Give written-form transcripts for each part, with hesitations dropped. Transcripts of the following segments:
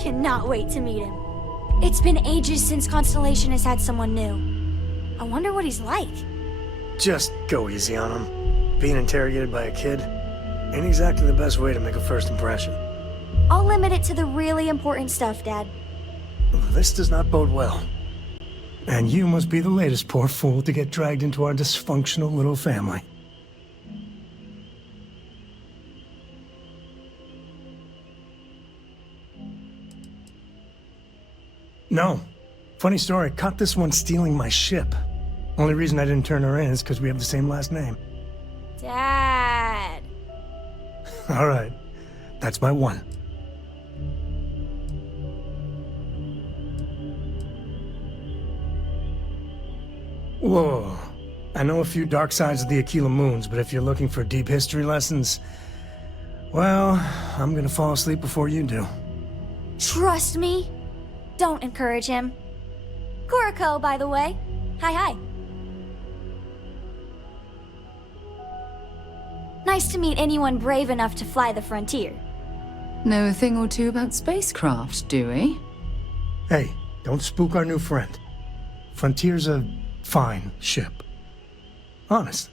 cannot wait to meet him. It's been ages since Constellation has had someone new. I wonder what he's like. Just go easy on him. Being interrogated by a kid ain't exactly the best way to make a first impression. I'll limit it to the really important stuff, Dad. This does not bode well. And you must be the latest poor fool to get dragged into our dysfunctional little family. No. Funny story, caught this one stealing my ship. Only reason I didn't turn her in is because we have the same last name. Dad. Alright, that's my one. Whoa. I know a few dark sides of the Aquila Moons, but if you're looking for deep history lessons, well, I'm gonna fall asleep before you do. Trust me. Don't encourage him. Kuriko, by the way. Hi. Nice to meet anyone brave enough to fly the frontier. Know a thing or two about spacecraft, do we? Hey, don't spook our new friend. Frontier's a fine ship. Honest.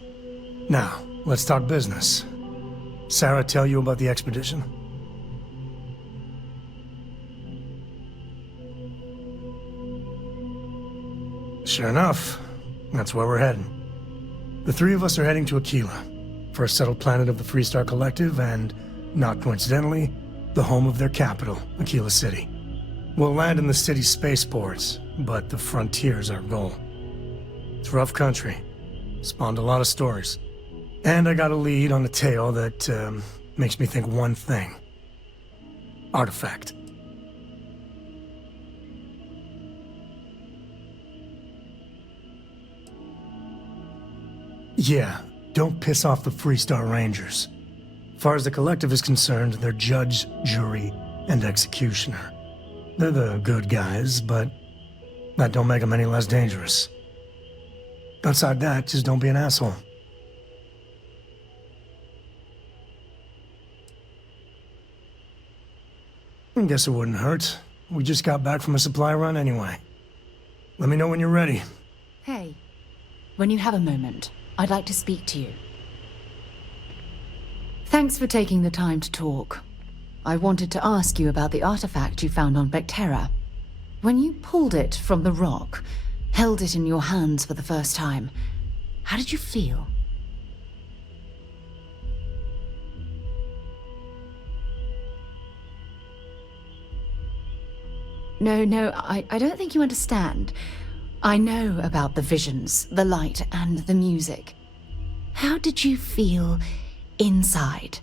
Now, let's talk business. Sarah tell you about the expedition? Sure enough, that's where we're heading. The three of us are heading to Aquila, first settled planet of the Freestar Collective and, not coincidentally, the home of their capital, Aquila City. We'll land in the city's spaceports, but the frontier's our goal. It's rough country. Spawned a lot of stories. And I got a lead on a tale that makes me think one thing. Artifact. Yeah, don't piss off the Freestar Rangers. Far as the Collective is concerned, they're judge, jury, and executioner. They're the good guys, but that don't make them any less dangerous. Outside that, just don't be an asshole. I guess it wouldn't hurt. We just got back from a supply run anyway. Let me know when you're ready. Hey, when you have a moment, I'd like to speak to you. Thanks for taking the time to talk. I wanted to ask you about the artifact you found on Vectera. When you pulled it from the rock, held it in your hands for the first time, how did you feel? No, I don't think you understand. I know about the visions, the light, and the music. How did you feel inside?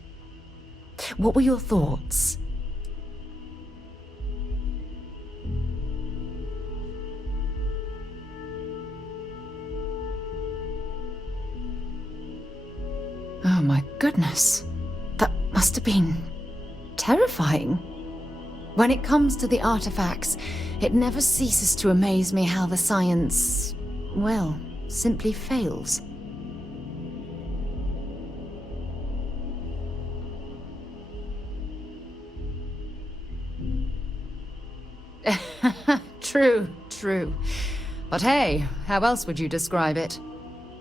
What were your thoughts? Oh my goodness. That must have been terrifying. When it comes to the artifacts, it never ceases to amaze me how the science, well, simply fails. True. But hey, how else would you describe it?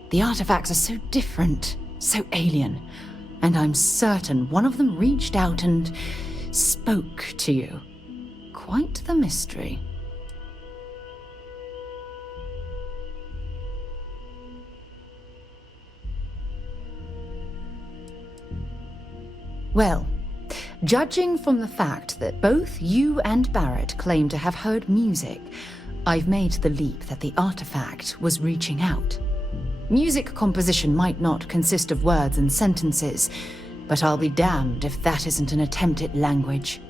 The artifacts are so different, so alien, and I'm certain one of them reached out and spoke to you. Quite the mystery. Well, judging from the fact that both you and Barrett claim to have heard music, I've made the leap that the artifact was reaching out. Music composition might not consist of words and sentences, but I'll be damned if that isn't an attempt at language.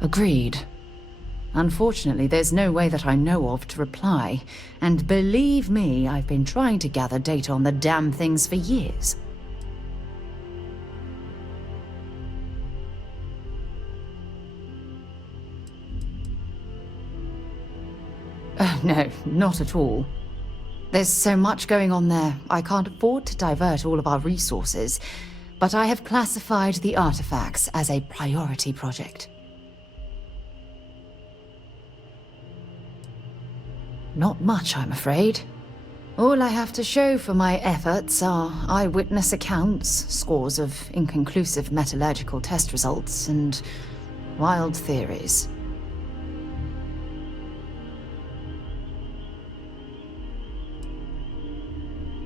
Agreed. Unfortunately, there's no way that I know of to reply, and believe me, I've been trying to gather data on the damn things for years. No, not at all. There's so much going on there, I can't afford to divert all of our resources. but I have classified the artifacts as a priority project. Not much, I'm afraid. All I have to show for my efforts are eyewitness accounts, scores of inconclusive metallurgical test results, and wild theories.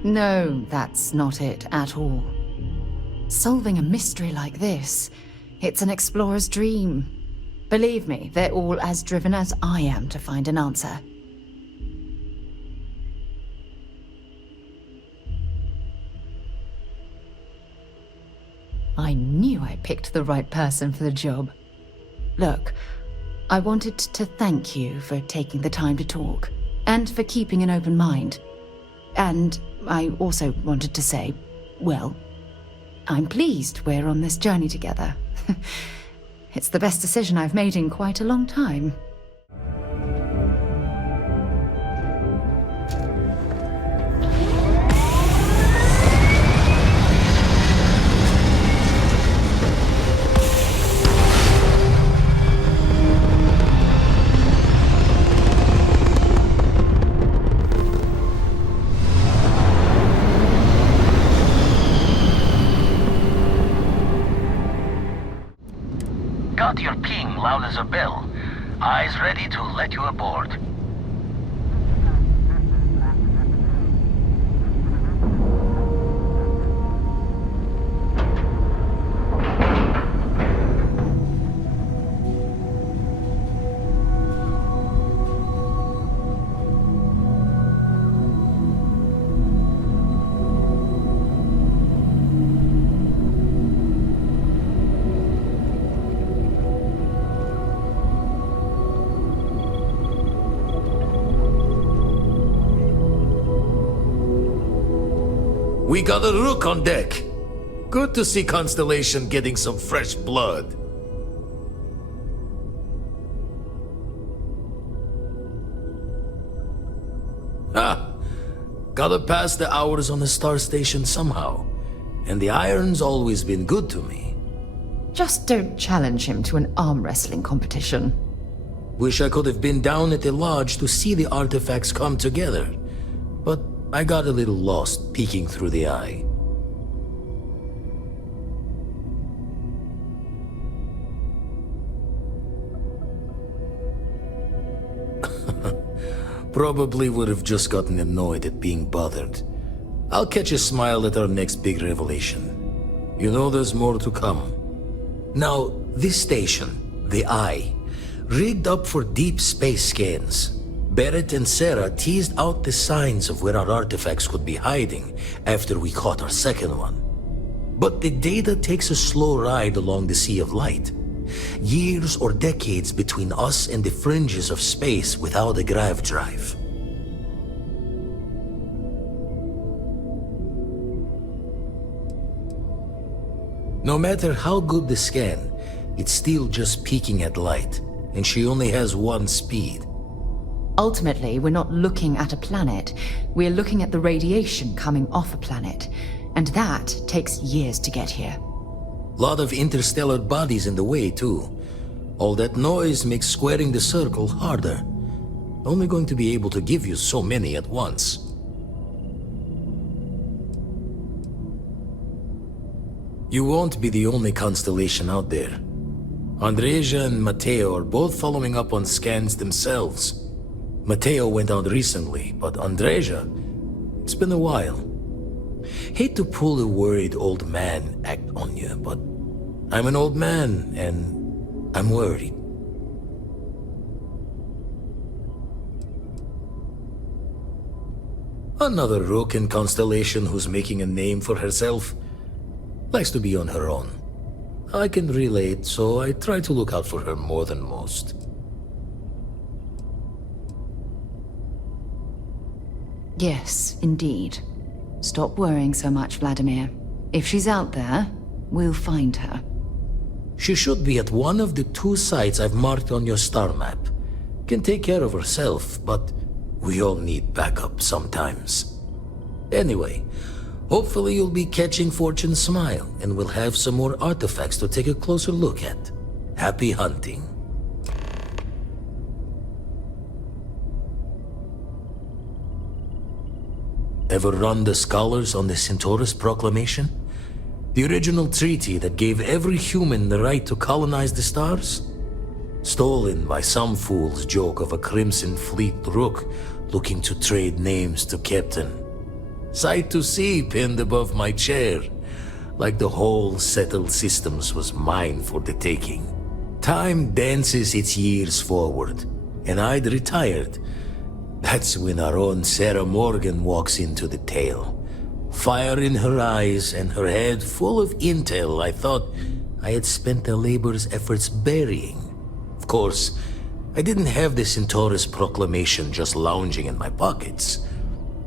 No, that's not it at all. Solving a mystery like this, it's an explorer's dream. Believe me, they're all as driven as I am to find an answer. I knew I picked the right person for the job. Look, I wanted to thank you for taking the time to talk, and for keeping an open mind. And I also wanted to say, well, I'm pleased we're on this journey together. It's the best decision I've made in quite a long time. Got your ping loud as a bell. Eyes ready to let you aboard. We got a rook on deck. Good to see Constellation getting some fresh blood. Ha! Gotta pass the hours on the star station somehow. And the iron's always been good to me. Just don't challenge him to an arm wrestling competition. Wish I could have been down at the lodge to see the artifacts come together. But I got a little lost peeking through the eye. Probably would have just gotten annoyed at being bothered. I'll catch a smile at our next big revelation. You know there's more to come. Now, this station, the Eye, rigged up for deep space scans. Barrett and Sarah teased out the signs of where our artifacts could be hiding after we caught our second one. But the data takes a slow ride along the Sea of Light. Years or decades between us and the fringes of space without a grav drive. No matter how good the scan, it's still just peeking at light, and she only has one speed. Ultimately, we're not looking at a planet. We're looking at the radiation coming off a planet. And that takes years to get here. Lot of interstellar bodies in the way, too. All that noise makes squaring the circle harder. Only going to be able to give you so many at once. You won't be the only constellation out there. Andreja and Matteo are both following up on scans themselves. Matteo went out recently, but Andreja, it's been a while. Hate to pull a worried old man act on you, but I'm an old man, and I'm worried. Another rook in Constellation who's making a name for herself. Likes to be on her own. I can relate, so I try to look out for her more than most. Yes, indeed. Stop worrying so much, Vladimir. If she's out there, we'll find her. She should be at one of the 2 sites I've marked on your star map. Can take care of herself, but we all need backup sometimes. Anyway, Hopefully you'll be catching Fortune's smile, and we'll have some more artifacts to take a closer look at. Happy hunting. Ever run the scholars on the Centaurus Proclamation? The original treaty that gave every human the right to colonize the stars? Stolen by some fool's joke of a Crimson Fleet rook looking to trade names to Captain. Sight to see pinned above my chair, like the whole settled systems was mine for the taking. Time dances its years forward, and I'd retired. That's when our own Sarah Morgan walks into the tale. Fire in her eyes and her head full of intel I thought I had spent a labor's efforts burying. Of course, I didn't have the Centaurus Proclamation just lounging in my pockets.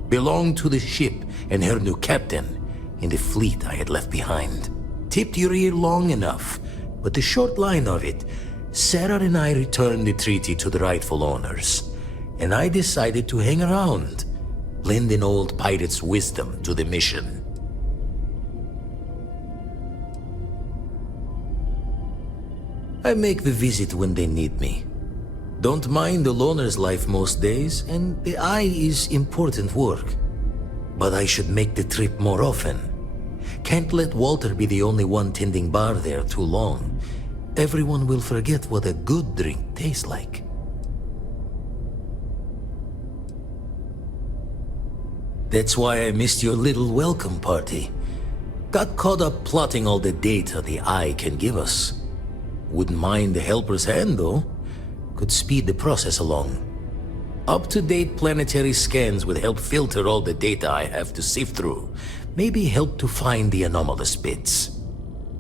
Belonged to the ship and her new captain in the fleet I had left behind. Tipped your ear long enough, but the short line of it, Sarah and I returned the treaty to the rightful owners, and I decided to hang around, lend an old pirate's wisdom to the mission. I make the visit when they need me. Don't mind the loner's life most days, and the eye is important work. But I should make the trip more often. Can't let Walter be the only one tending bar there too long. Everyone will forget what a good drink tastes like. That's why I missed your little welcome party. Got caught up plotting all the data the eye can give us. Wouldn't mind the helper's hand, though. Could speed the process along. Up-to-date planetary scans would help filter all the data I have to sift through. Maybe help to find the anomalous bits.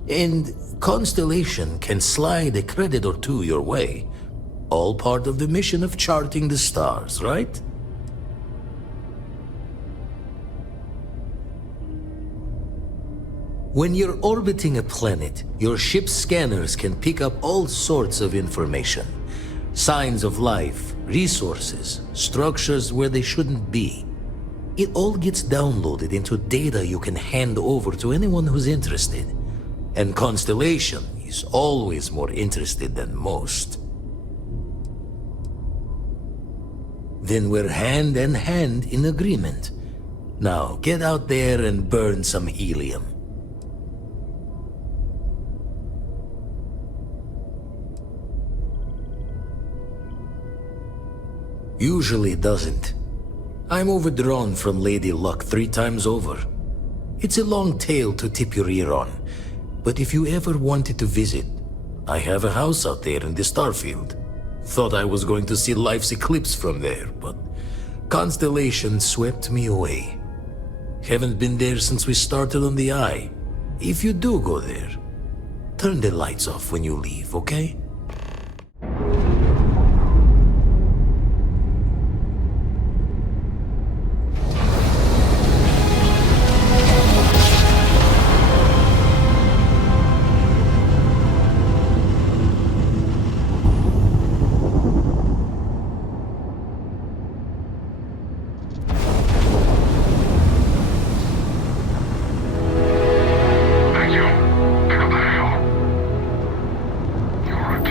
And Constellation can slide a credit or two your way. All part of the mission of charting the stars, right? When you're orbiting a planet, your ship's scanners can pick up all sorts of information. Signs of life, resources, structures where they shouldn't be. It all gets downloaded into data you can hand over to anyone who's interested. And Constellation is always more interested than most. Then we're hand in hand in agreement. Now get out there and burn some helium. Usually doesn't. I'm overdrawn from Lady Luck 3 times over. It's a long tale to tip your ear on, but if you ever wanted to visit, I have a house out there in the Starfield. Thought I was going to see life's eclipse from there, but Constellation swept me away. Haven't been there since we started on the Eye. If you do go there, turn the lights off when you leave, okay? Thank you. Pick up the hill. You're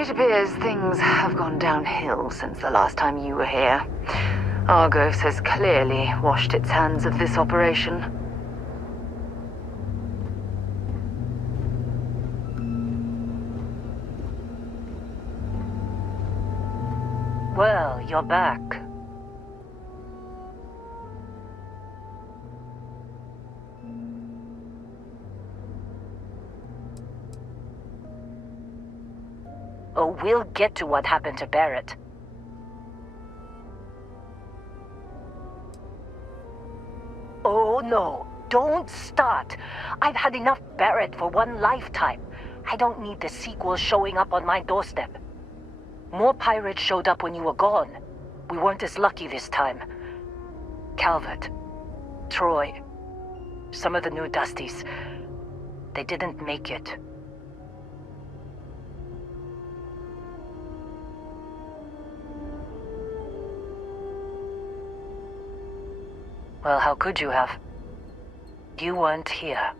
It appears things have gone downhill since the last time you were here. Argos has clearly washed its hands of this operation. Well, you're back. Oh, we'll get to what happened to Barrett. Oh no, don't start. I've had enough Barrett for one lifetime. I don't need the sequel showing up on my doorstep. More pirates showed up when you were gone. We weren't as lucky this time. Calvert, Troy, some of the new Dusties, they didn't make it. Well, how could you have? You weren't here.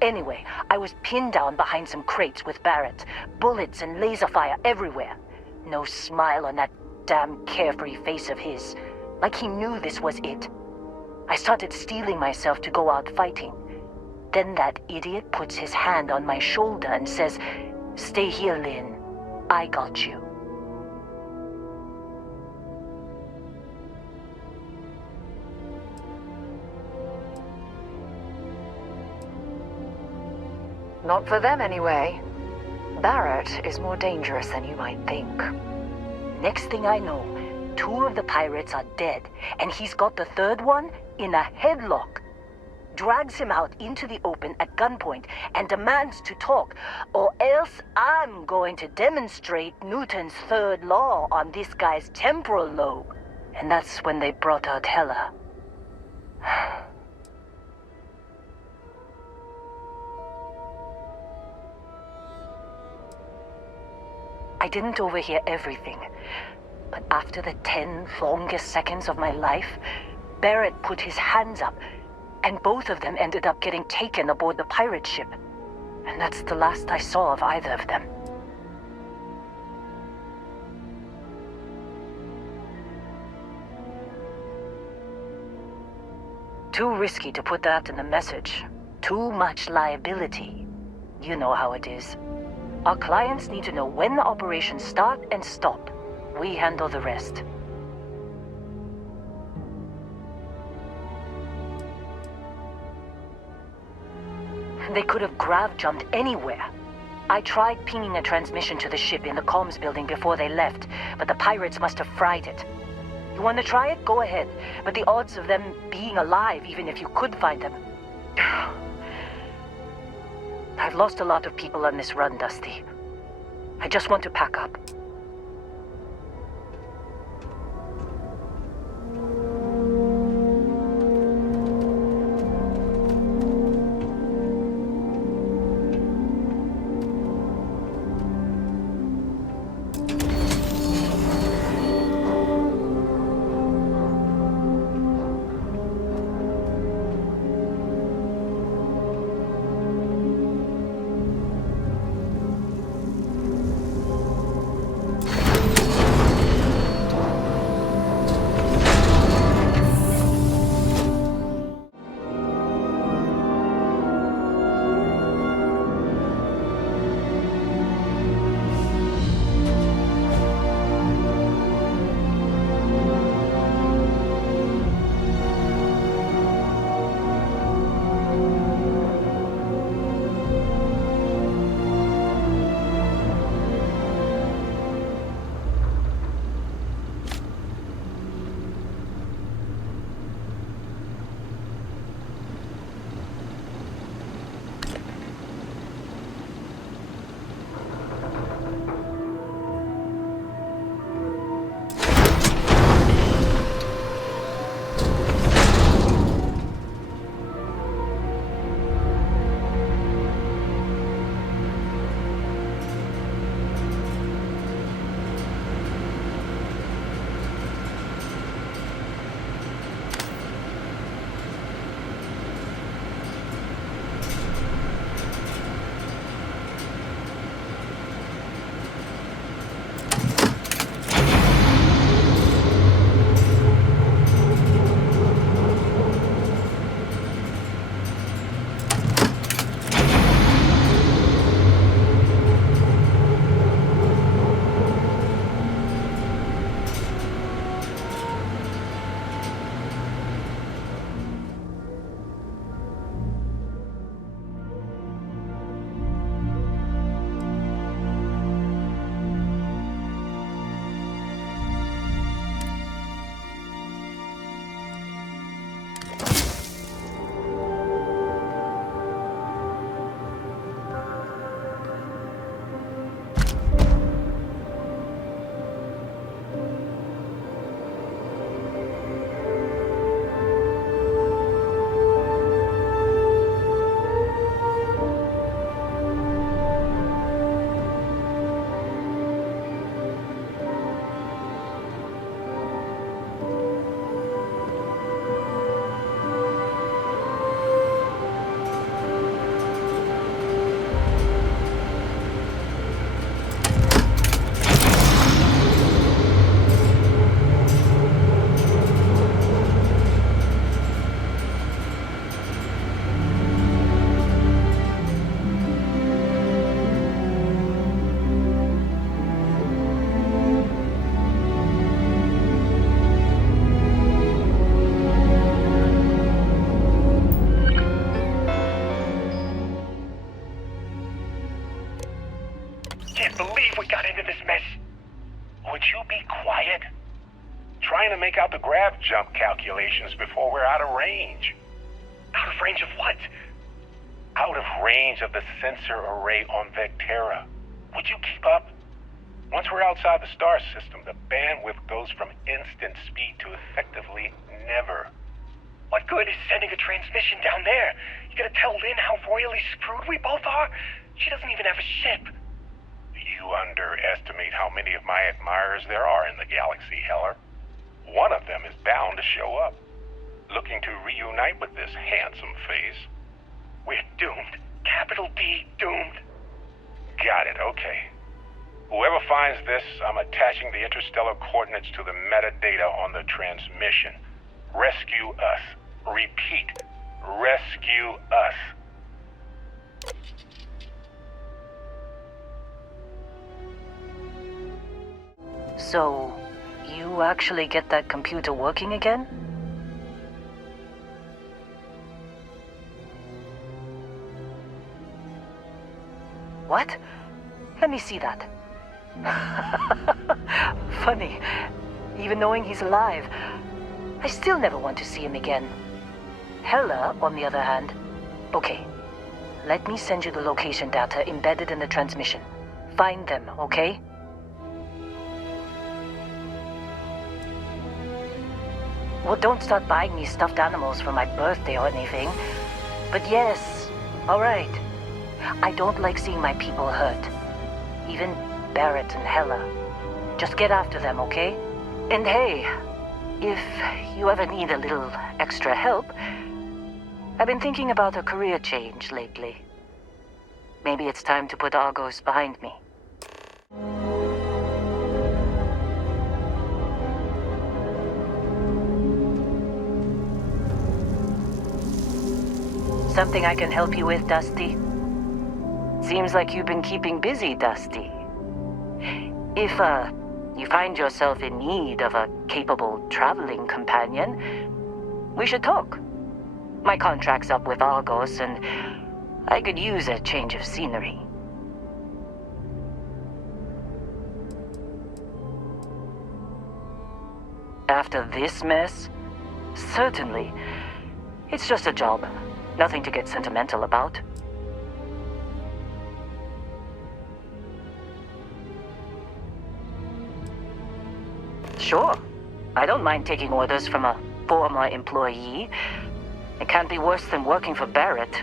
Anyway, I was pinned down behind some crates with Barrett. Bullets and laser fire everywhere. No smile on that damn carefree face of his. Like he knew this was it. I started steeling myself to go out fighting. Then that idiot puts his hand on my shoulder and says, "Stay here, Lynn. I got you." Not for them, anyway. Barrett is more dangerous than you might think. Next thing I know, 2 of the pirates are dead, and he's got the 3rd one in a headlock. Drags him out into the open at gunpoint and demands to talk, or else I'm going to demonstrate Newton's 3rd law on this guy's temporal lobe. And that's when they brought out Hela. I didn't overhear everything, but after the 10 longest seconds of my life, Barrett put his hands up, and both of them ended up getting taken aboard the pirate ship. And that's the last I saw of either of them. Too risky to put that in the message. Too much liability. You know how it is. Our clients need to know when the operations start and stop. We handle the rest. They could have grav-jumped anywhere. I tried pinging a transmission to the ship in the comms building before they left, but the pirates must have fried it. You want to try it? Go ahead. But the odds of them being alive, even if you could find them... I've lost a lot of people on this run, Dusty. I just want to pack up. you be quiet? Trying to make out the grav jump calculations before we're out of range. Out of range of what? Out of range of the sensor array on Vectera. Would you keep up? Once we're outside the star system, the bandwidth goes from instant speed to effectively never. What good is sending a transmission down there? You gonna tell Lynn how royally screwed we both are? She doesn't even have a ship. You underestimate how many of my admirers there are in the galaxy, Heller. One of them is bound to show up, looking to reunite with this handsome face. We're doomed. Capital D, doomed. Got it, okay. Whoever finds this, I'm attaching the interstellar coordinates to the metadata on the transmission. Rescue us. Repeat. Rescue us. So, you actually get that computer working again? What? Let me see that. Funny. Even knowing he's alive, I still never want to see him again. Hella, on the other hand. Okay. Let me send you the location data embedded in the transmission. Find them, okay? Well, don't start buying me stuffed animals for my birthday or anything. But yes, alright. I don't like seeing my people hurt. Even Barrett and Hella. Just get after them, okay? And hey, if you ever need a little extra help, I've been thinking about a career change lately. Maybe it's time to put Argos behind me. Something I can help you with, Dusty? Seems like you've been keeping busy, Dusty. If, you find yourself in need of a capable traveling companion, we should talk. My contract's up with Argos, and I could use a change of scenery. After this mess? Certainly. It's just a job. Nothing to get sentimental about. Sure. I don't mind taking orders from a former employee. It can't be worse than working for Barrett.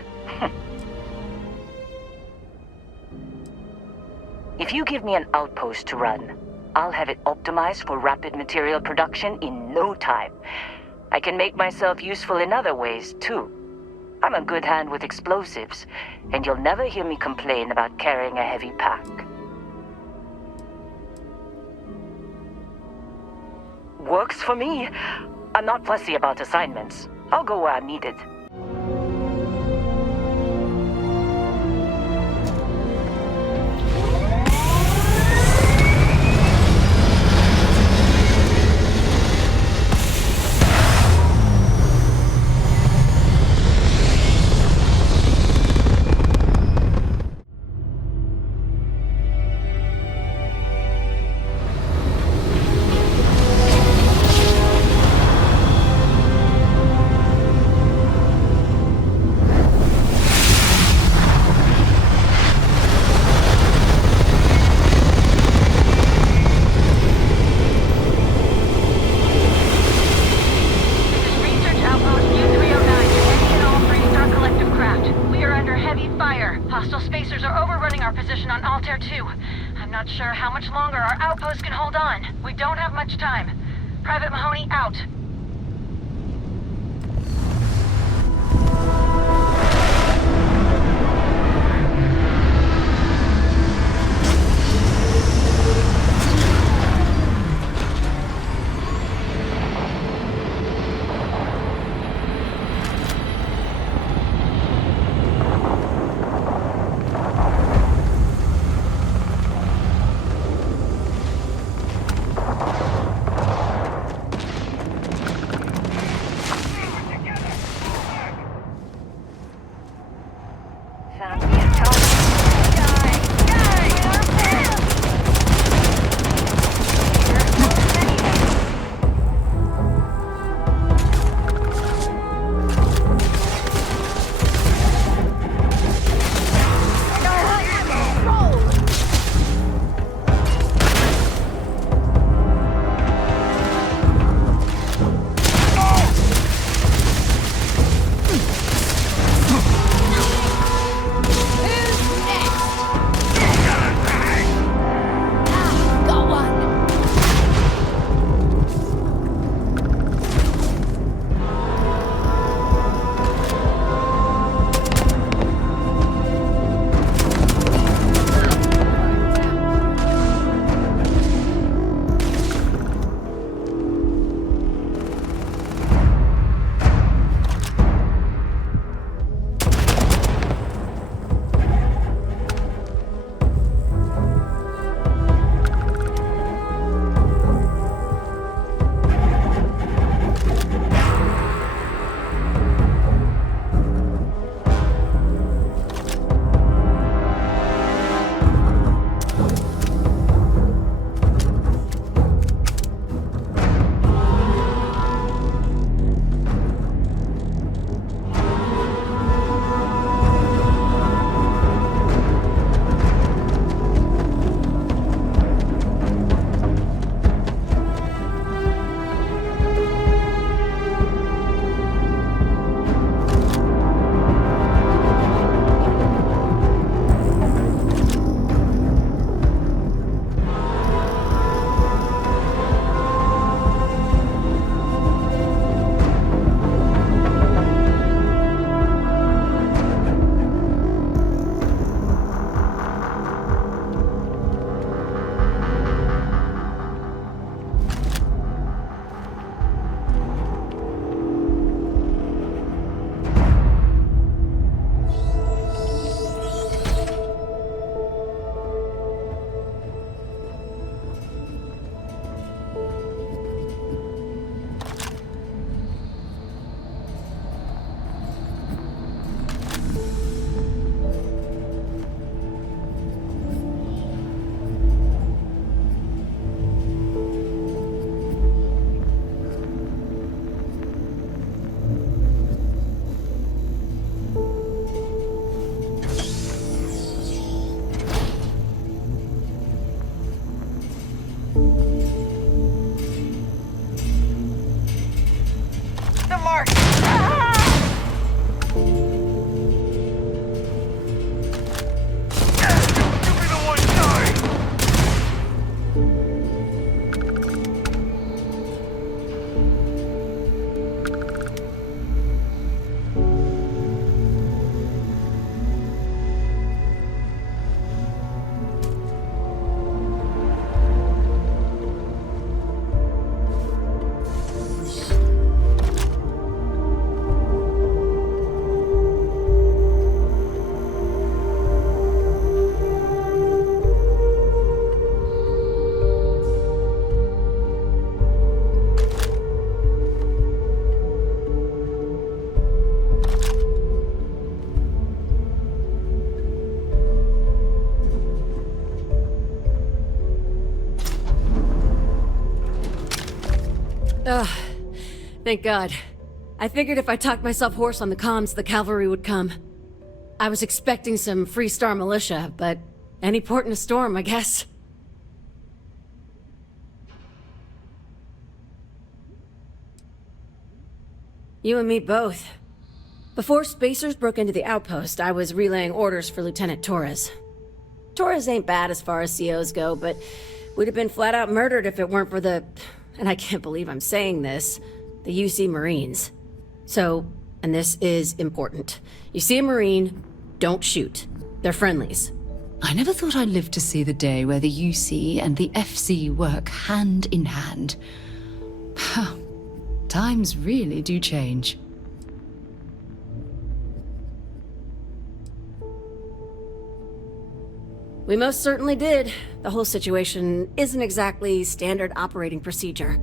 If you give me an outpost to run, I'll have it optimized for rapid material production in no time. I can make myself useful in other ways, too. I'm a good hand with explosives, and you'll never hear me complain about carrying a heavy pack. Works for me. I'm not fussy about assignments. I'll go where I'm needed. Ugh. Thank God. I figured if I talked myself hoarse on the comms, the cavalry would come. I was expecting some Freestar militia, but any port in a storm, I guess. You and me both. Before Spacers broke into the outpost, I was relaying orders for Lieutenant Torres. Torres ain't bad as far as COs go, but we'd have been flat out murdered if it weren't for the... and I can't believe I'm saying this, the UC Marines. So, and this is important. You see a Marine, don't shoot. They're friendlies. I never thought I'd live to see the day where the UC and the FC work hand in hand. Times really do change. We most certainly did. The whole situation isn't exactly standard operating procedure.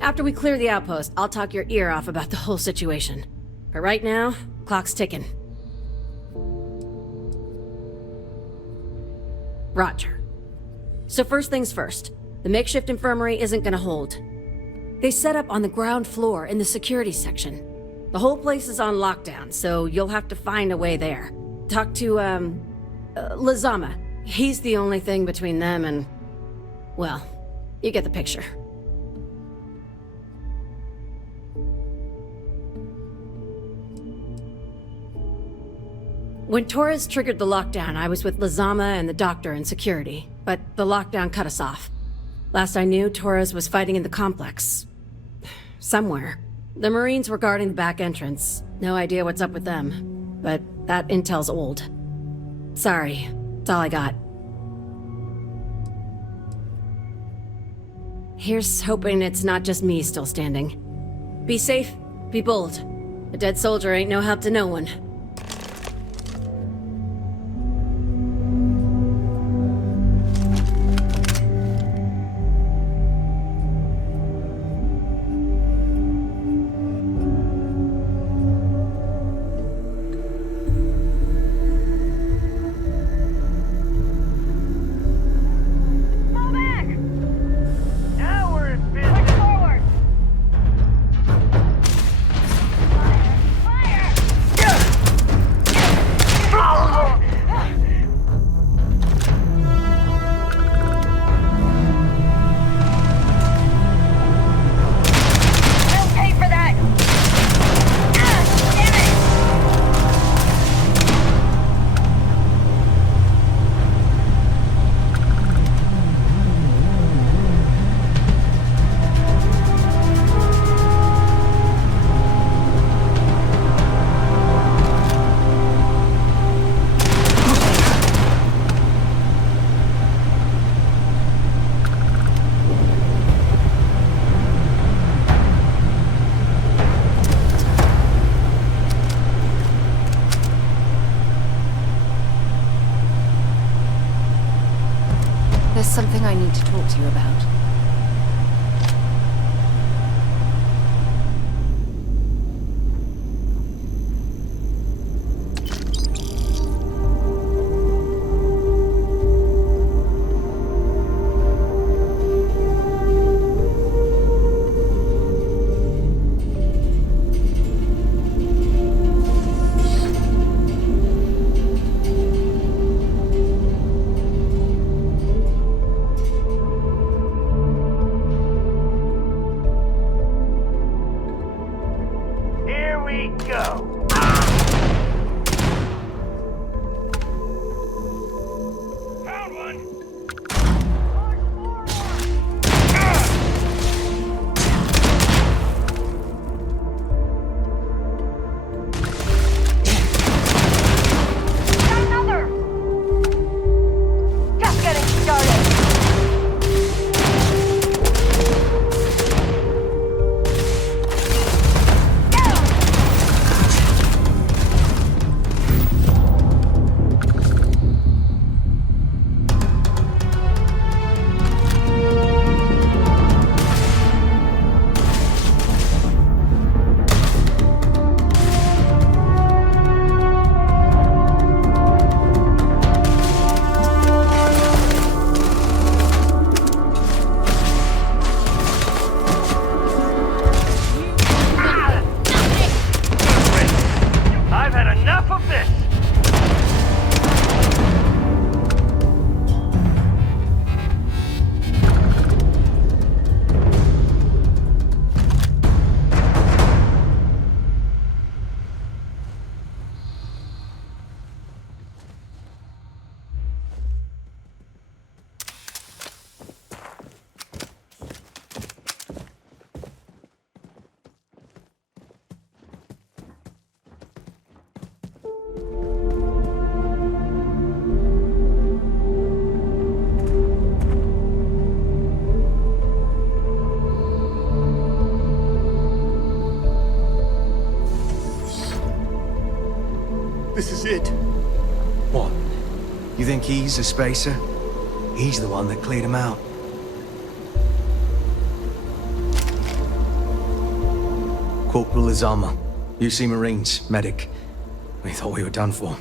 After we clear the outpost, I'll talk your ear off about the whole situation. But right now, clock's ticking. Roger. So first things first, the makeshift infirmary isn't gonna hold. They set up on the ground floor in the security section. The whole place is on lockdown, so you'll have to find a way there. Talk to, Lazama. He's the only thing between them and... well, you get the picture. When Torres triggered the lockdown, I was with Lazama and the doctor in security, but the lockdown cut us off. Last I knew, Torres was fighting in the complex. Somewhere. The Marines were guarding the back entrance. No idea what's up with them. But that intel's old. Sorry. That's all I got. Here's hoping it's not just me still standing. Be safe, be bold. A dead soldier ain't no help to no one. There's something I need to talk to you about. Enough of this! This is it. What? You think he's a spacer? He's the one that cleared him out. Corporal Azama, UC Marines, medic. We thought we were done for.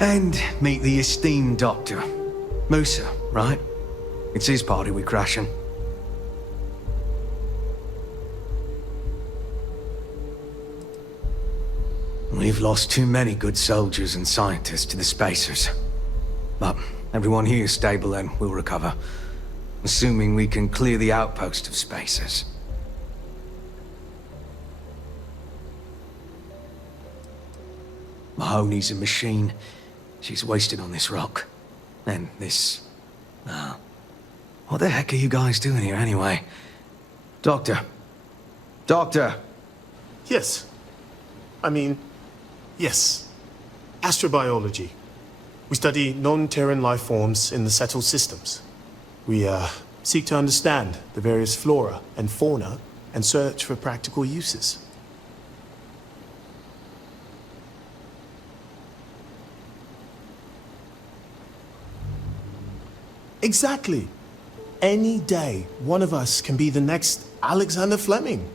And meet the esteemed doctor. Musa, right? It's his party we're crashing. We've lost too many good soldiers and scientists to the spacers. But everyone here is stable and will recover. Assuming we can clear the outpost of spacers. Mahoney's a machine. She's wasted on this rock. And this... what the heck are you guys doing here anyway? Doctor. Doctor! Yes. Yes. Astrobiology. We study non-Terran life forms in the settled systems. We, seek to understand the various flora and fauna and search for practical uses. Exactly. Any day, one of us can be the next Alexander Fleming.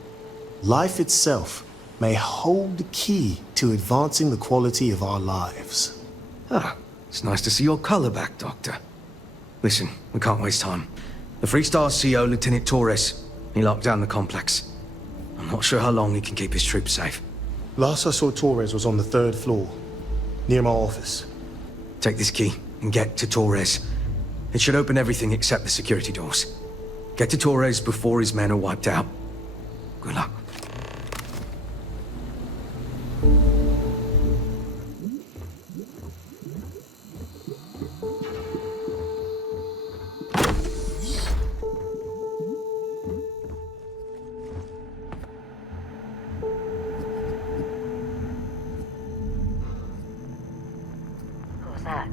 Life itself may hold the key to advancing the quality of our lives. Ah, it's nice to see your color back, Doctor. Listen, we can't waste time. The Freestar CO, Lieutenant Torres, he locked down the complex. I'm not sure how long he can keep his troops safe. Last I saw Torres was on the 3rd floor, near my office. Take this key and get to Torres. It should open everything except the security doors. Get to Torres before his men are wiped out. Good luck. Who's that?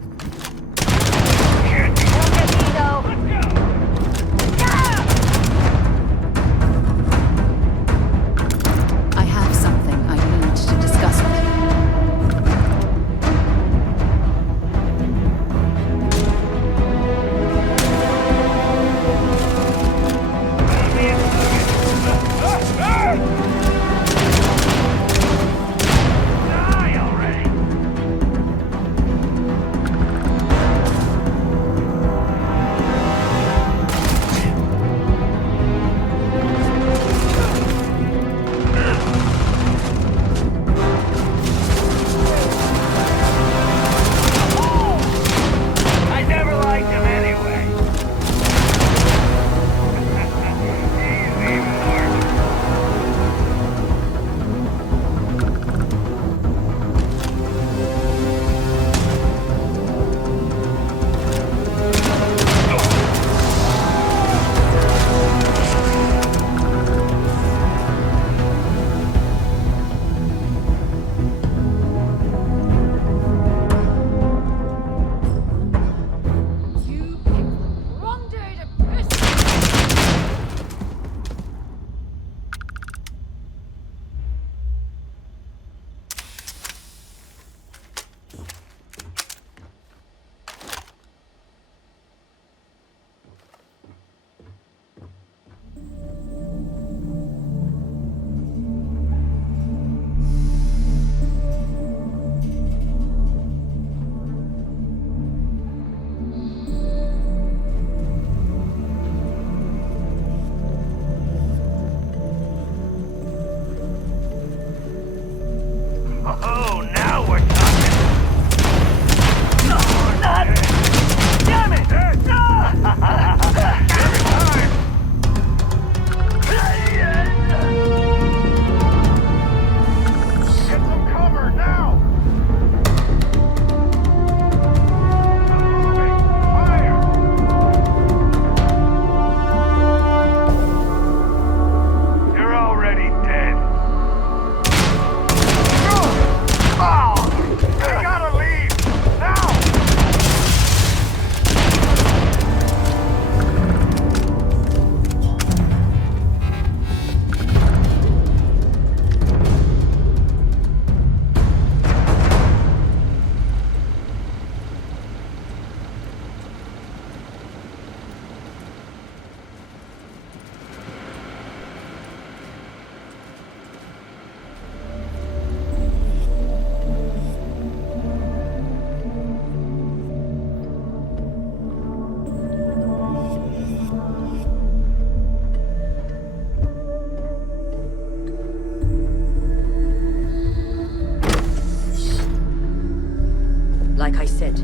said.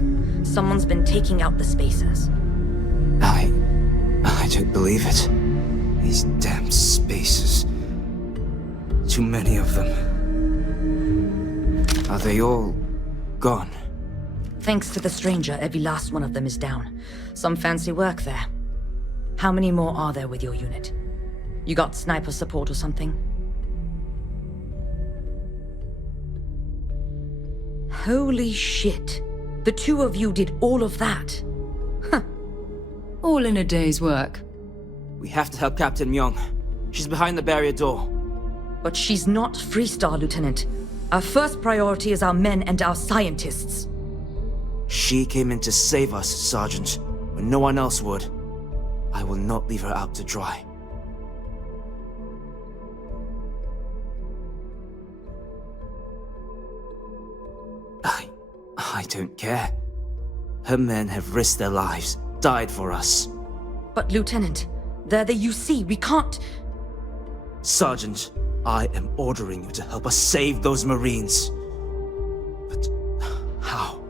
Someone's been taking out the spacers. I don't believe it. These damn spacers. Too many of them. Are they all gone? Thanks to the stranger, every last one of them is down. Some fancy work there. How many more are there with your unit? You got sniper support or something? Holy shit. The two of you did all of that. Huh. All in a day's work. We have to help Captain Myung. She's behind the barrier door. But she's not Freestar, Lieutenant. Our first priority is our men and our scientists. She came in to save us, Sergeant, when no one else would. I will not leave her out to dry. I don't care. Her men have risked their lives, died for us. But Lieutenant, they're the UC, we can't... Sergeant, I am ordering you to help us save those Marines. But how?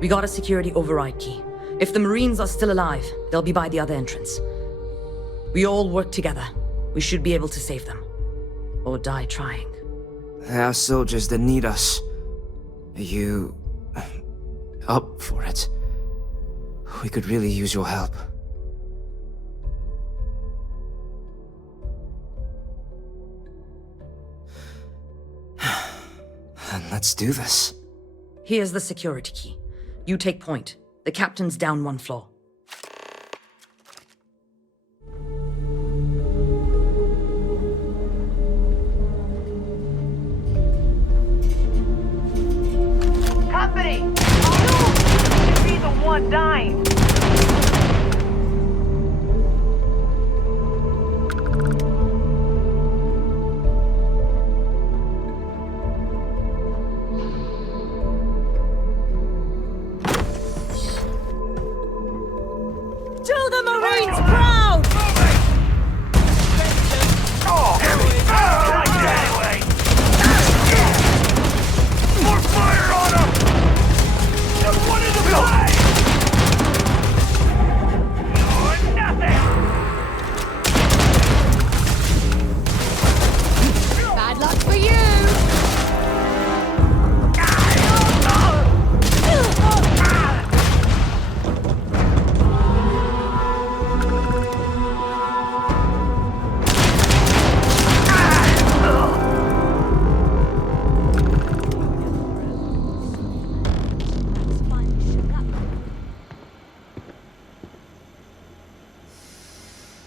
We got a security override key. If the Marines are still alive, they'll be by the other entrance. We all work together. We should be able to save them. Or die trying. There are soldiers that need us. Are you... up for it? We could really use your help. And let's do this. Here's the security key. You take point. The captain's down one floor. Company! You should be the one dying.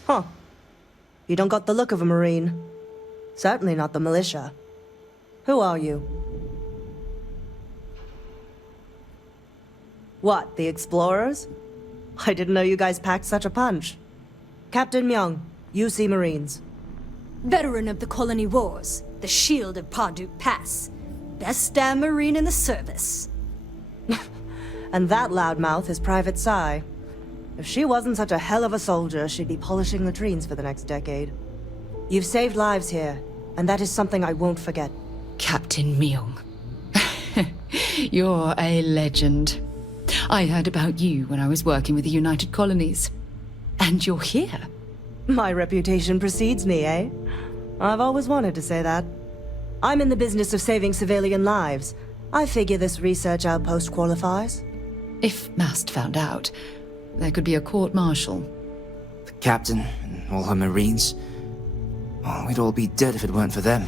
Huh. You don't got the look of a Marine. Certainly not the militia. Who are you? What, the explorers? I didn't know you guys packed such a punch. Captain Myung, UC Marines. Veteran of the Colony Wars, the shield of Parduk Pass. Best damn Marine in the service. And that loudmouth is Private Psy. If she wasn't such a hell of a soldier, she'd be polishing latrines for the next decade. You've saved lives here, and that is something I won't forget. Captain Myung. You're a legend. I heard about you when I was working with the United Colonies. And you're here. My reputation precedes me, eh? I've always wanted to say that. I'm in the business of saving civilian lives. I figure this research outpost qualifies. If Mast found out, there could be a court-martial. The captain and all her Marines. Oh, we'd all be dead if it weren't for them.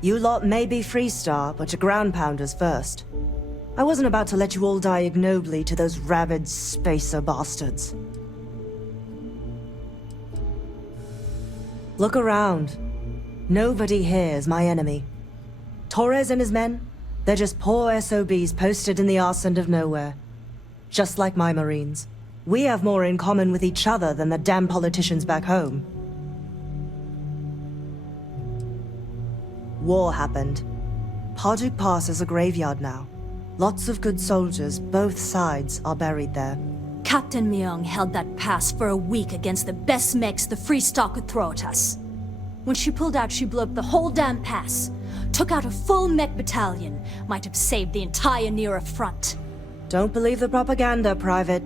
You lot may be Freestar, but you're Groundpounders first. I wasn't about to let you all die ignobly to those rabid spacer bastards. Look around. Nobody here is my enemy. Torres and his men, they're just poor SOBs posted in the arse end of nowhere. Just like my Marines. We have more in common with each other than the damn politicians back home. War happened. Parduk Pass is a graveyard now. Lots of good soldiers, both sides, are buried there. Captain Myung held that pass for a week against the best mechs the Freestar could throw at us. When she pulled out, she blew up the whole damn pass. Took out a full mech battalion. Might have saved the entire Nira front. Don't believe the propaganda, Private.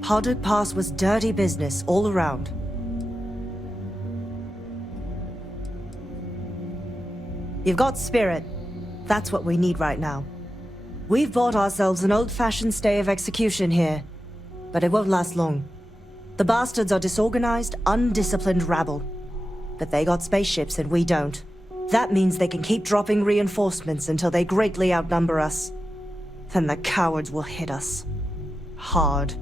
Parduk Pass was dirty business all around. You've got spirit. That's what we need right now. We've bought ourselves an old-fashioned stay of execution here, but it won't last long. The bastards are disorganized, undisciplined rabble. But they got spaceships and we don't. That means they can keep dropping reinforcements until they greatly outnumber us. Then the cowards will hit us. Hard.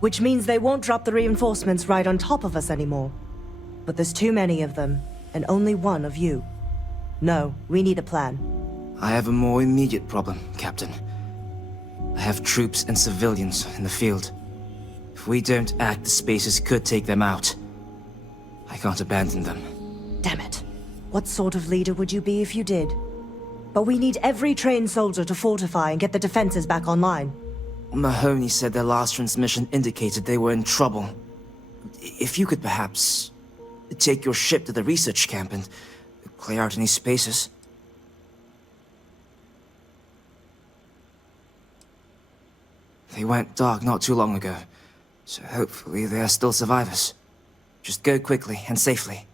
Which means they won't drop the reinforcements right on top of us anymore. But there's too many of them, and only one of you. No, we need a plan. I have a more immediate problem, Captain. I have troops and civilians in the field. If we don't act, the Spacers could take them out. I can't abandon them. Damn it. What sort of leader would you be if you did? But we need every trained soldier to fortify and get the defenses back online. Mahoney said their last transmission indicated they were in trouble. If you could perhaps take your ship to the research camp and clear out any spaces. They went dark not too long ago, so hopefully they are still survivors. Just go quickly and safely.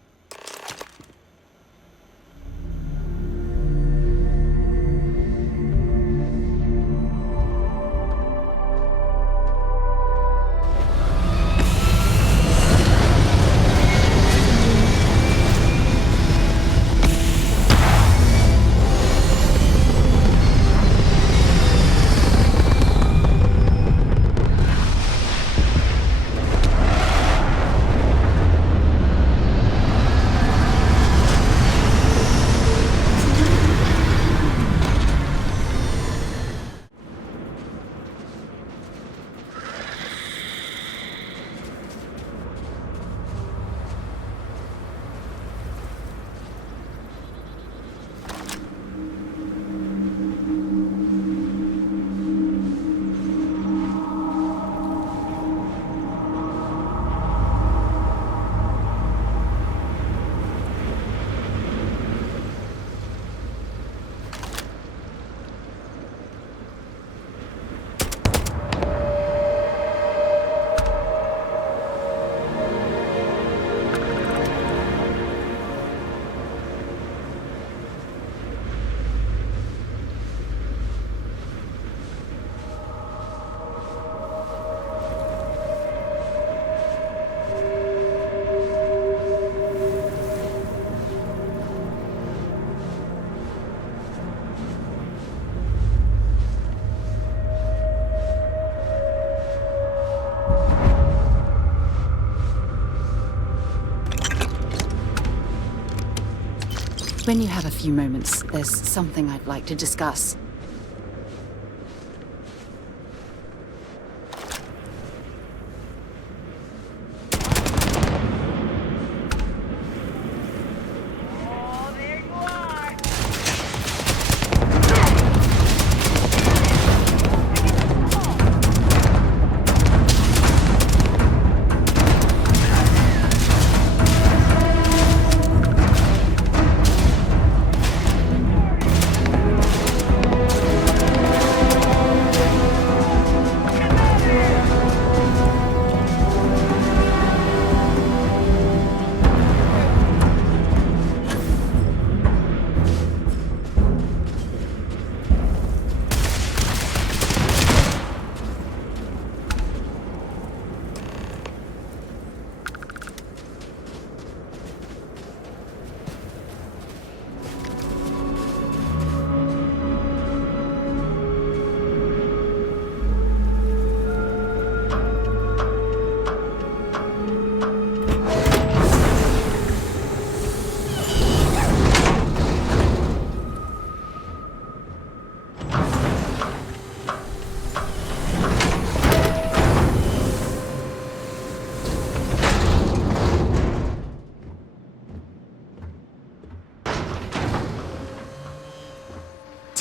When you have a few moments, there's something I'd like to discuss.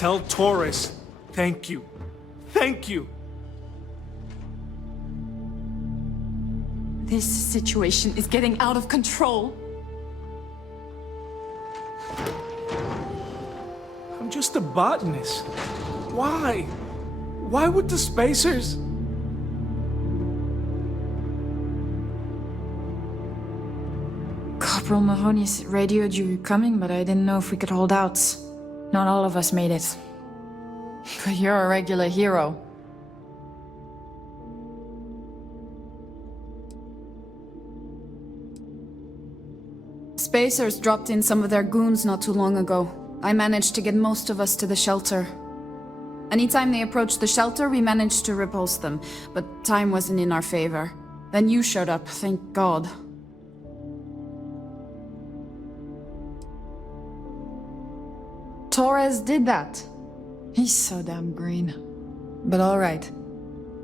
Tell Torres, thank you. Thank you. This situation is getting out of control. just a botanist. Why? Why would the spacers... Corporal Mahoney's radioed you coming, but I didn't know if we could hold out. Not all of us made it. But you're a regular hero. Spacers dropped in some of their goons not too long ago. I managed to get most of us to the shelter. Anytime they approached the shelter, we managed to repulse them, but time wasn't in our favor. Then you showed up, thank God. Torres did that. He's so damn green. But alright.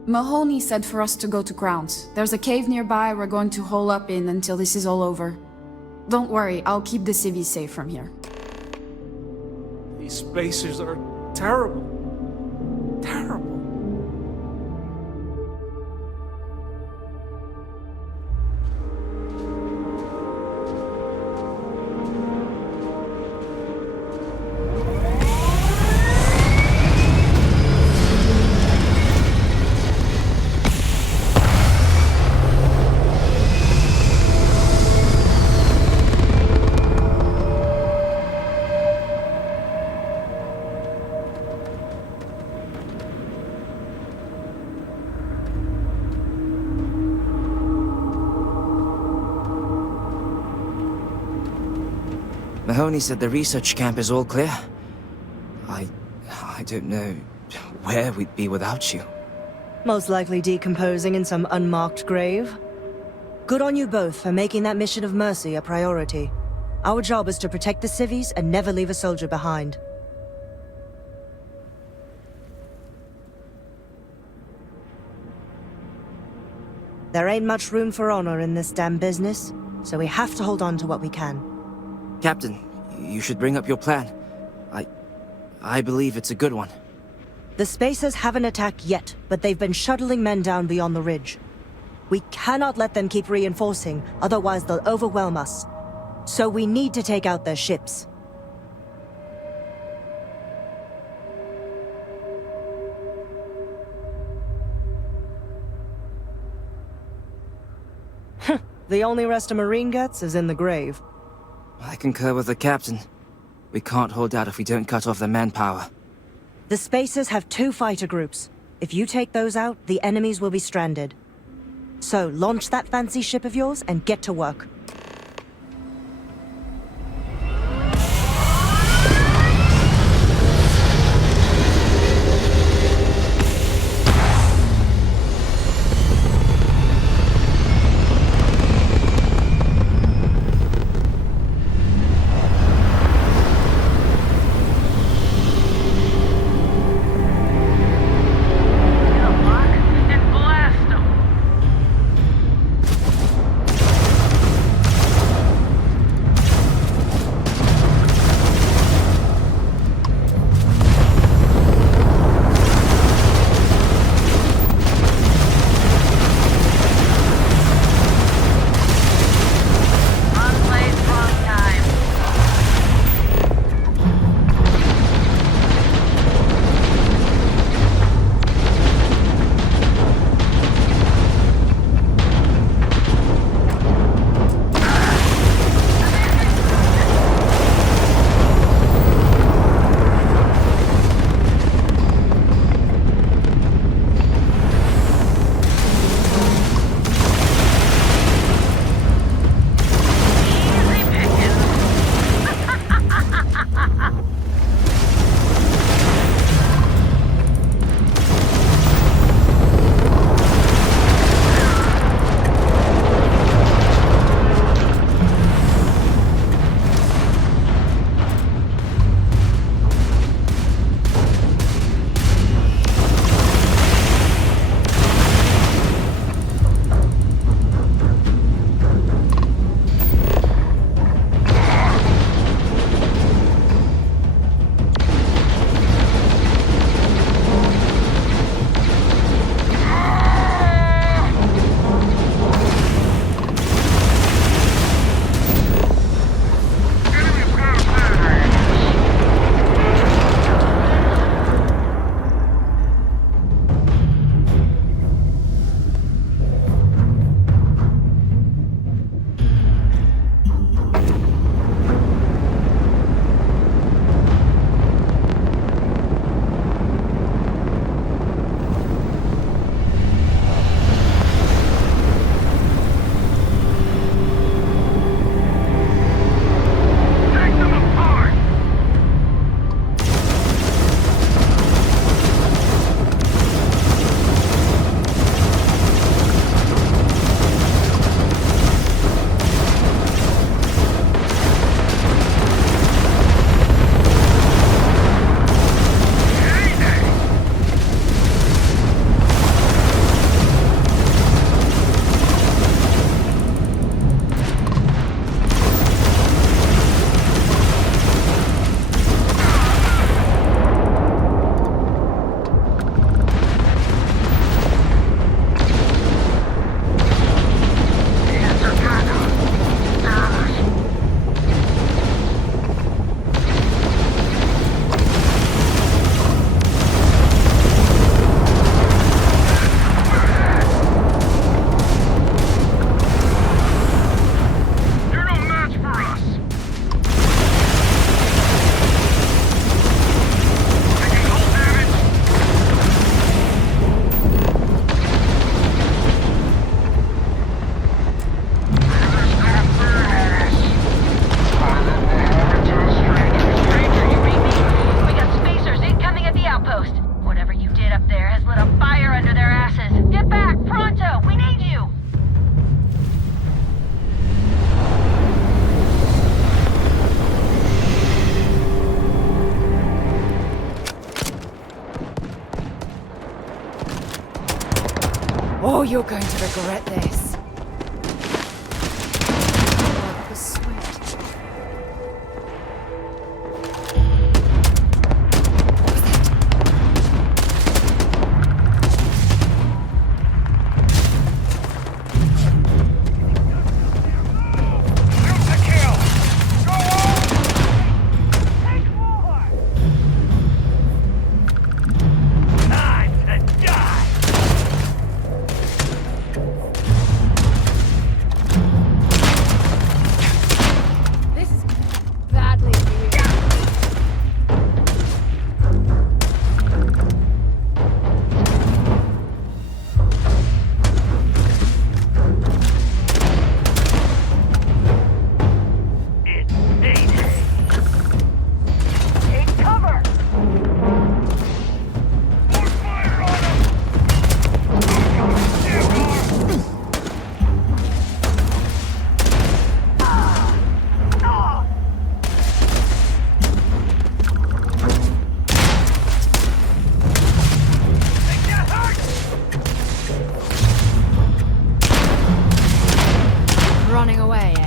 Mahoney said for us to go to grounds. There's a cave nearby we're going to hole up in until this is all over. Don't worry, I'll keep the civvies safe from here. These spacers are terrible. Terrible. Mahoney said the research camp is all clear. I don't know where we'd be without you. Most likely decomposing in some unmarked grave. Good on you both for making that mission of mercy a priority. Our job is to protect the civvies and never leave a soldier behind. There ain't much room for honor in this damn business, so we have to hold on to what we can. Captain, you should bring up your plan. I believe it's a good one. The Spacers haven't attacked yet, but they've been shuttling men down beyond the ridge. We cannot let them keep reinforcing, otherwise they'll overwhelm us. So we need to take out their ships. The only rest a Marine gets is in the grave. I concur with the captain. We can't hold out if we don't cut off their manpower. The Spacers have 2 fighter groups. If you take those out, the enemies will be stranded. So, launch that fancy ship of yours and get to work. you're going to regret this. Oh, the sweat. Running away, eh?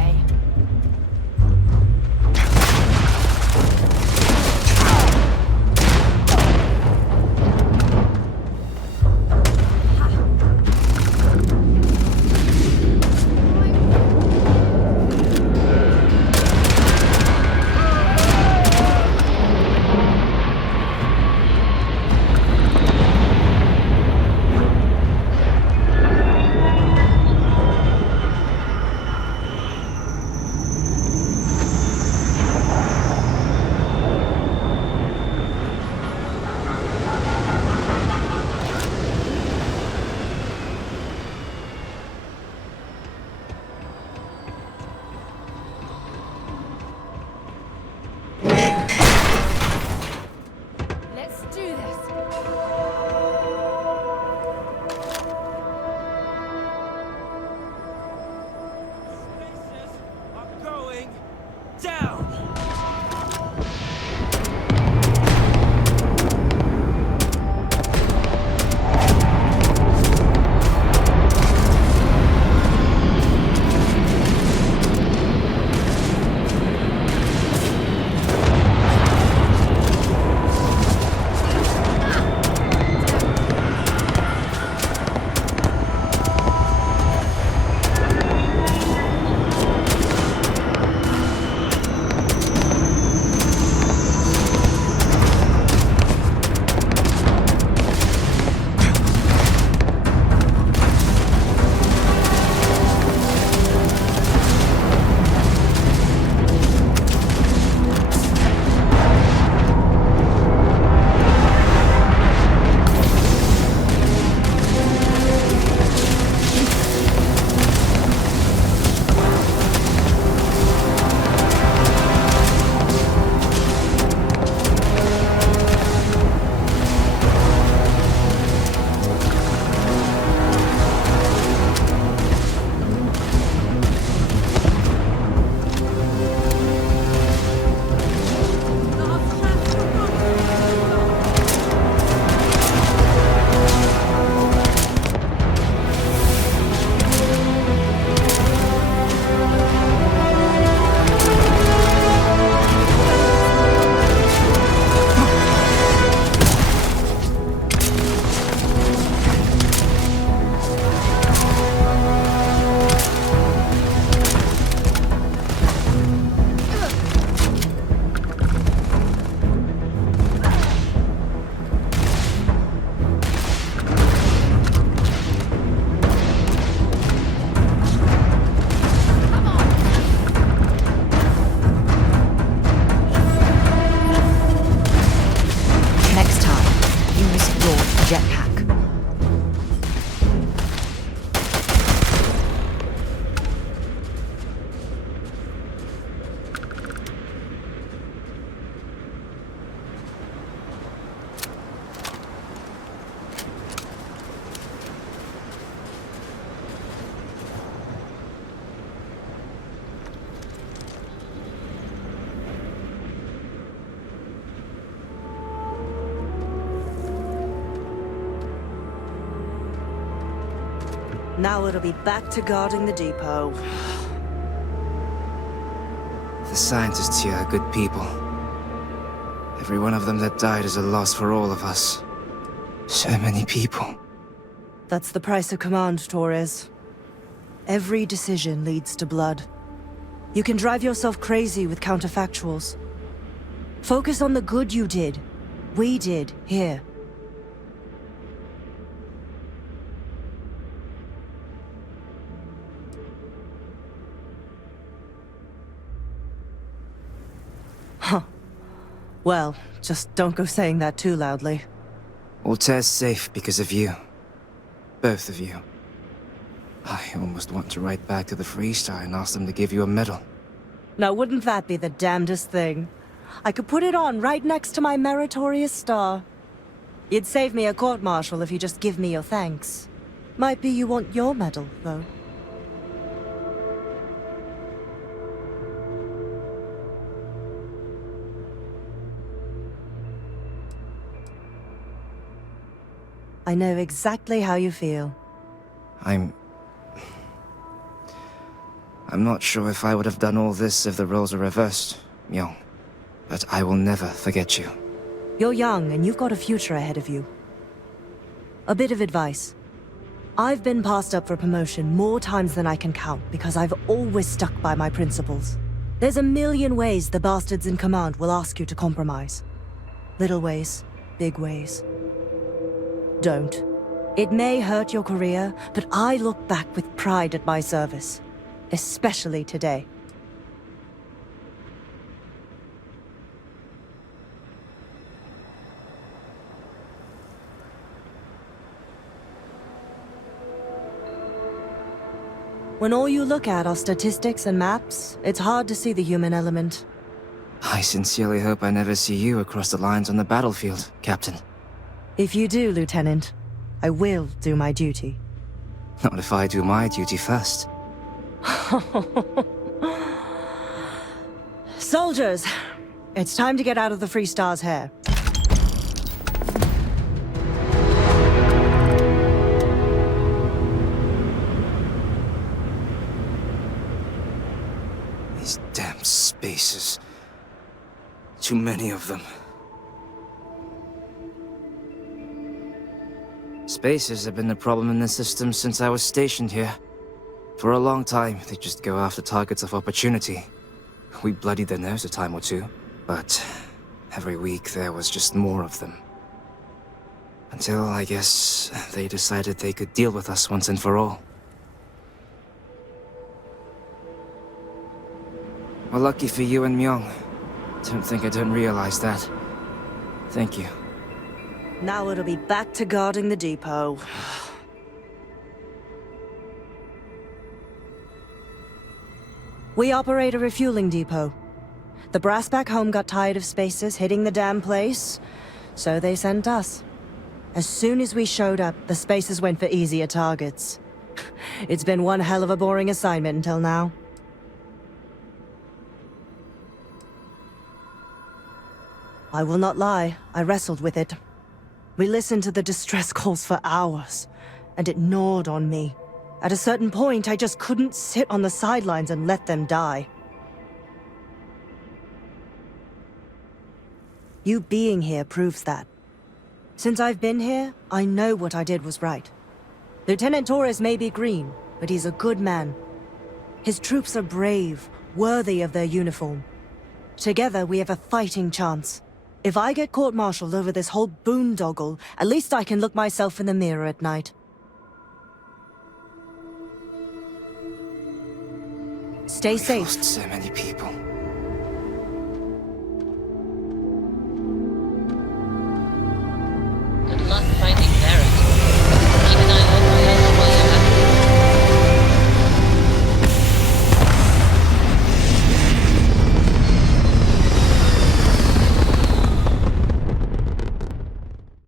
Now it'll be back to guarding the depot. The scientists here are good people. Every one of them that died is a loss for all of us. So many people. That's the price of command, Torres. Every decision leads to blood. You can drive yourself crazy with counterfactuals. Focus on the good you did. We did, here. Huh. Well, just don't go saying that too loudly. Altair's safe because of you. Both of you. I almost want to write back to the Freestar and ask them to give you a medal. Now wouldn't that be the damnedest thing? I could put it on right next to my meritorious star. You'd save me a court-martial if you just give me your thanks. Might be you want your medal, though. I know exactly how you feel. I'm not sure if I would have done all this if the roles were reversed, Myung. But I will never forget you. You're young, and you've got a future ahead of you. A bit of advice. I've been passed up for promotion more times than I can count because I've always stuck by my principles. There's a million ways the bastards in command will ask you to compromise. Little ways, big ways. Don't. It may hurt your career, but I look back with pride at my service. Especially today. When all you look at are statistics and maps, it's hard to see the human element. I sincerely hope I never see you across the lines on the battlefield, Captain. If you do, Lieutenant, I will do my duty. Not if I do my duty first. Soldiers, it's time to get out of the Freestar's hair. These damn spaces. Too many of them. Spaces have been the problem in the system since I was stationed here. For a long time, they just go after targets of opportunity. We bloodied their nose a time or two, but every week there was just more of them. Until, I guess, they decided they could deal with us once and for all. Well, lucky for you and Myung. Don't think I don't realize that. Thank you. Now it'll be back to guarding the depot. We operate a refueling depot. The brass back home got tired of spacers hitting the damn place, so they sent us. As soon as we showed up, the spacers went for easier targets. It's been one hell of a boring assignment until now. I will not lie, I wrestled with it. We listened to the distress calls for hours, and it gnawed on me. At a certain point, I just couldn't sit on the sidelines and let them die. You being here proves that. Since I've been here, I know what I did was right. Lieutenant Torres may be green, but he's a good man. His troops are brave, worthy of their uniform. Together, we have a fighting chance. If I get court-martialed over this whole boondoggle, at least I can look myself in the mirror at night. Stay safe. We've lost so many people.